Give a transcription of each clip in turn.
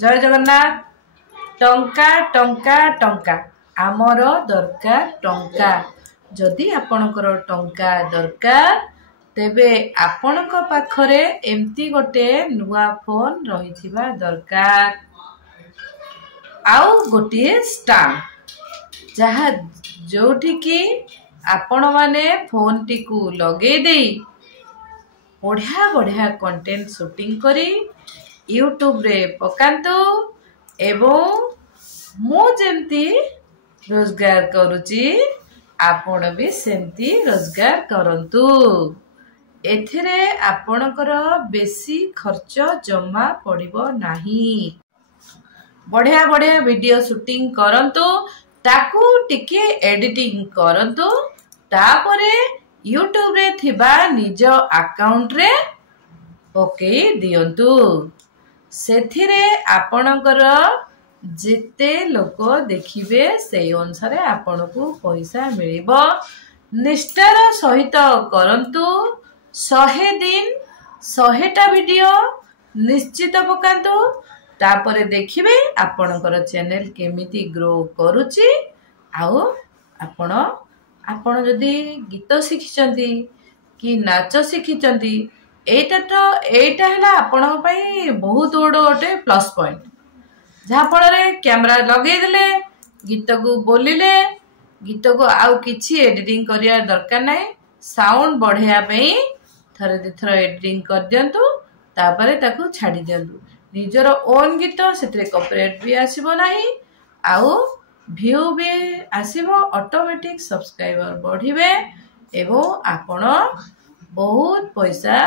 जय जगन्नाथ। टंका टंका टंका आमर दरकार टंका। जदि आपणकर टंका दरकार तेबे आपणक पाखरे एमती गोटे नुआ फोन रहिथिबा दरकार। आउ गोटे स्टाम्प जहा जोठी की आपण माने फोन टी को लगे दे बढ़िया बढ़िया कंटेंट शूटिंग करी यूट्यूब रे पकांतु एवं मु जेमती रोजगार करुची आपण भी सेमती रोजगार करंतु। एथिरे आपणकर बेसी खर्च जमा पड़िबो नाही। बढ़िया बढ़िया वीडियो शूटिंग करंतु ताकू टिके एडिटिंग करंतु तापरे यूट्यूब रे थिबा निज अकाउंट रे पके दियंतु। सेथिरे आपणकर जेते लोक देखिबे से अनुसार आपनकू पैसा मिलिबो। निष्ठार सहित करंतु 100 दिन 100टा वीडियो निश्चित पकांतु तापरे देखिबे आपणकर चैनल केमिति ग्रो करूची। आउ आपण जदि गीत शिखिचंती कि नाच शिखिचंती एटा हला आपण पई बहुत गोटे प्लस पॉइंट। जहा फल कैमरा लगे देले गीत को बोलिले गीत को आउ किछि एडिटिंग करिया दरकार नाही। साउंड बढ़िया पई थरे दिथर एडिटिंग कर दियंतु तापरे ताकू छाडी दियंतु। निजर ओन गीत सेतरे कॉपीराइट भी आसीबो नाही आउ व्यू भी आसीबो। ऑटोमेटिक सब्सक्राइबर बढ़िबे एवं आपण बहुत पैसा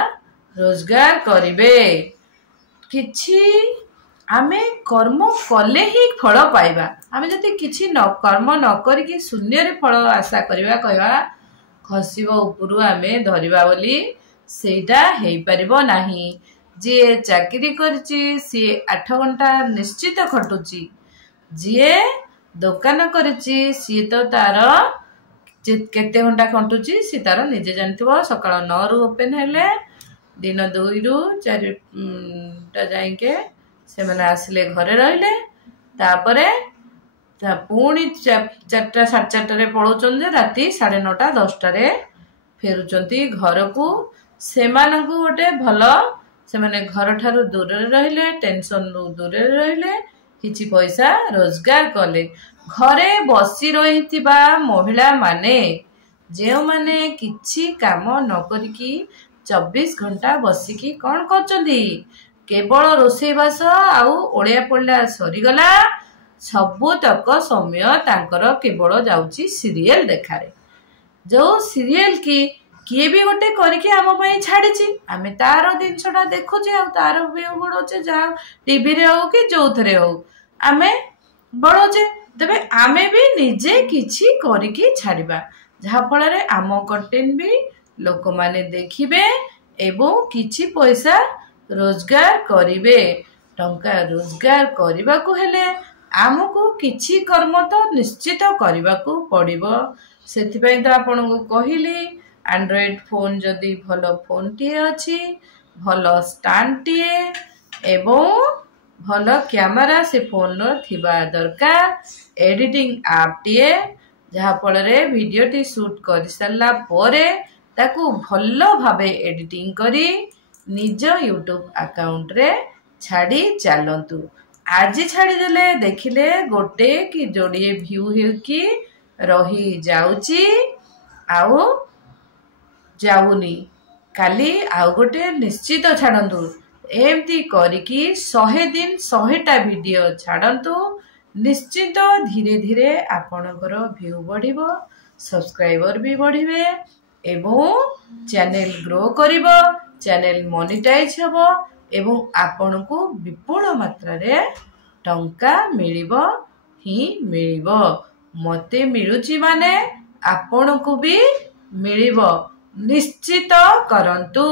रोजगार करिवे। किछि आमे कर्म कले ही फल पाइबा। आमे जति किछि न कर्म न करिकि शून्य रे फल आशा करिबा कहवा खसिबो उपरु आमे धरिबा बोली सेटा हेइ परिबो नाही। जे चाकरी करची सी 8 घंटा निश्चित खटुची। जे दुकान करची सी तो तार केते घंटा खटुची सी तार निजे जानथिबो। सकाळ 9 रु ओपन हेले दिन 2 रु 4 टा जाइके से मैंने आसिले घरे रहिले तापरे पुणी 4टा 4:30 पळौचन जे राती 9:30 10टा रे फेरुचंती घर को। से मानकू गोटे भल से माने घर ठारू दूर रहिले टेंशन रु दूर रहिले किछि पैसा रोजगार कले। घरे बसी रहिथिबा महिला माने जे माने किछि काम न करिकी 24 घंटा बसिकी कोन करचंदी केवल रोषेईबास आउ ओलिया पड़िया सरीगला सबू तक समय तांकर केवल जाउची सीरियल देखारे। जो सीरियल की किए भी गोटे करके आम पई छाड़ीची आमे तार दिनसटा देखुचे आ तार व्यू बढोचे जा टीवी रे हो कि जोथरे हो आमे बढोचे। तबे आमे भी निजे किछि करके छाड़ीबा जहा फल रे आम कंटेंट भी लोक माने देखिबे एवं किछि पैसा रोजगार करिवे। टंका रोजगार करबा को हेले आमको किछि कर्म तो निश्चित करबा को पड़िबो। सेति पई तो आपन को कहिली एंड्रॉइड फोन जदि भलो फोन टी अछि भलो स्टैंड टी एवं भलो कैमरा से फोन रो थिबा दरकार। एडिटिंग ऐप टी जहा फल रे वीडियो टी शूट कर सल्ला परे ताकू भलो भाबे एडिटिंग करी निज यूट्यूब अकाउंट रे छाड़ी चलंतु। आज छाड़ी देले देखिले गोटे कि जोड़िए व्यू हे कि रही जाउची आउ जाउनी काली आउ गोटे निश्चित छाड़ंतु। एमती करिकी 100 दिन 100टा वीडियो छाड़ंतु निश्चित धीरे धीरे आपणकर व्यू बढ़िबो सब्सक्राइबर भी बढ़िबे एवं चैनल ग्रो करिबो चैनल मोनेटाइज हबो एवं आपण को विपुल मात्रा रे टंका मिलिबो ही मिलिबो। मते मिलुची माने आपण को भी मिलिबो निश्चित करंतु।